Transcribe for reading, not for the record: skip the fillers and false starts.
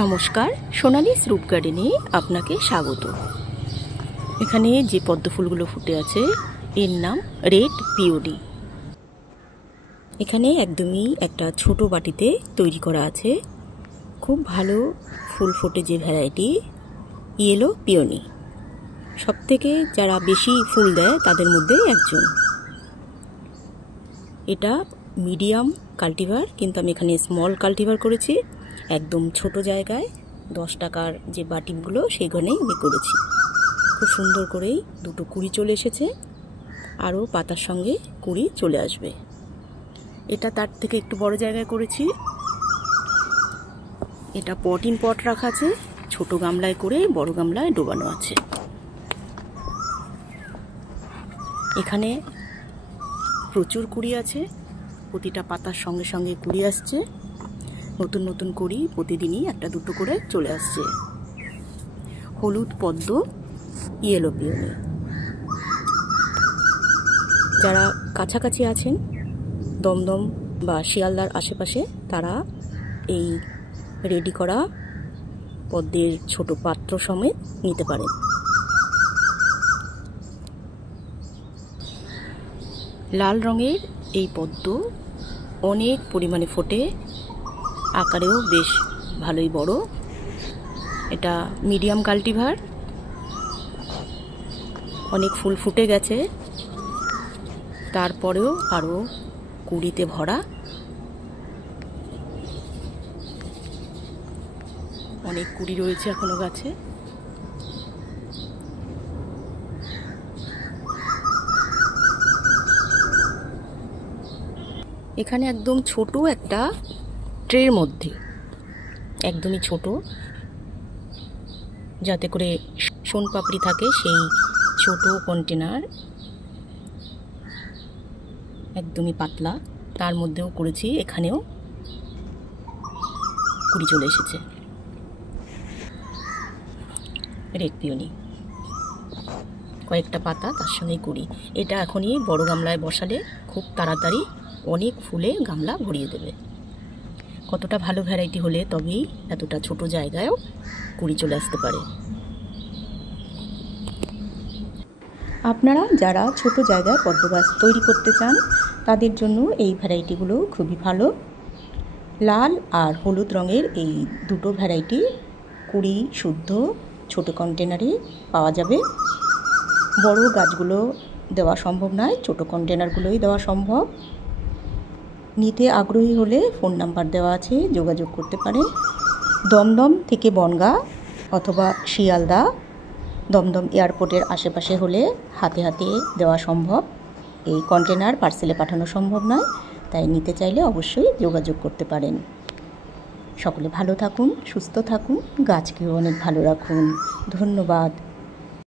নমস্কার, সোনালী রূপ গার্ডেনে আপনাকে স্বাগত। এখানে যে পদ্ম ফুলগুলো ফুটে আছে এর নাম রেড পিওনি। এখানে একদমই একটা ছোট বাটিতে তৈরি করা আছে। খুব ভালো ফুল ফোটে যে ভ্যারাইটি ইয়েলো পিওনি, সবথেকে যারা বেশি ফুল দেয় তাদের মধ্যে একজন। এটা মিডিয়াম কাল্টিভার, কিন্তু আমি এখানে স্মল কাল্টিভার করেছি। একদম ছোট জায়গায় 10 টাকার যে বাটিগুলো সেখানেই আমি করেছি। খুব সুন্দর করেই দুটো কুড়ি চলে এসেছে, আরও পাতার সঙ্গে কুড়ি চলে আসবে। এটা তার থেকে একটু বড় জায়গায় করেছি। এটা পট ইন পট রাখা আছে, ছোট গামলায় করে বড় গামলায় ডোবানো আছে। এখানে প্রচুর কুড়ি আছে, প্রতিটা পাতার সঙ্গে সঙ্গে কুড়ি আসছে। নতুন নতুন কুড়ি প্রতিদিনই একটা দুটো করে চলে আসছে। হলুদ পদ্ম ইয়েলো পিওনি। যারা কাছাকাছি আছেন দমদম বা শিয়ালদার আশেপাশে, তারা এই রেডি করা পদ্মের ছোট পাত্র সমেত নিতে পারেন। লাল রঙের এই পদ্ম অনেক পরিমাণে ফোটে, আকারেও বেশ ভালোই বড়। এটা মিডিয়াম কাল্টিভার, অনেক ফুল ফুটে গেছে, তারপরেও আরও কুড়িতে ভরা। অনেক কুড়ি রয়েছে এখনো গাছে। এখানে একদম ছোট একটা ট্রের মধ্যে, একদমই ছোট, যাতে করে সোনপাপড়ি থাকে, সেই ছোট কন্টেনার, একদমই পাতলা, তার মধ্যেও করেছি। এখানেও কুড়ি চলে এসেছে। রেড পিওনি, কয়েকটা পাতা তার সঙ্গে কুড়ি। এটা এখনই বড় গামলায় বসালে খুব তাড়াতাড়ি অনেক ফুলে গামলা ভরিয়ে দেবে। কতটা ভালো ভ্যারাইটি হলে তবেই এতটা ছোট জায়গায়ও কুড়ি চলে আসতে পারে। আপনারা যারা ছোট জায়গায় পদ্ম গাছ তৈরি করতে চান তাদের জন্য এই ভ্যারাইটিগুলো খুবই ভালো। লাল আর হলুদ রঙের এই দুটো ভ্যারাইটি কুড়ি শুদ্ধ ছোট কন্টেনারে পাওয়া যাবে। বড় গাছগুলো দেওয়া সম্ভব নয়, ছোট কন্টেনারগুলোই দেওয়া সম্ভব। নিতে আগ্রহী হলে ফোন নাম্বার দেওয়া আছে, যোগাযোগ করতে পারেন। দমদম থেকে বনগাঁ অথবা শিয়ালদা, দমদম এয়ারপোর্টের আশেপাশে হলে হাতে হাতে দেওয়া সম্ভব। এই কন্টেনার পার্সেলে পাঠানো সম্ভব নয়, তাই নিতে চাইলে অবশ্যই যোগাযোগ করতে পারেন। সকলে ভালো থাকুন, সুস্থ থাকুন, গাছকেও অনেক ভালো রাখুন। ধন্যবাদ।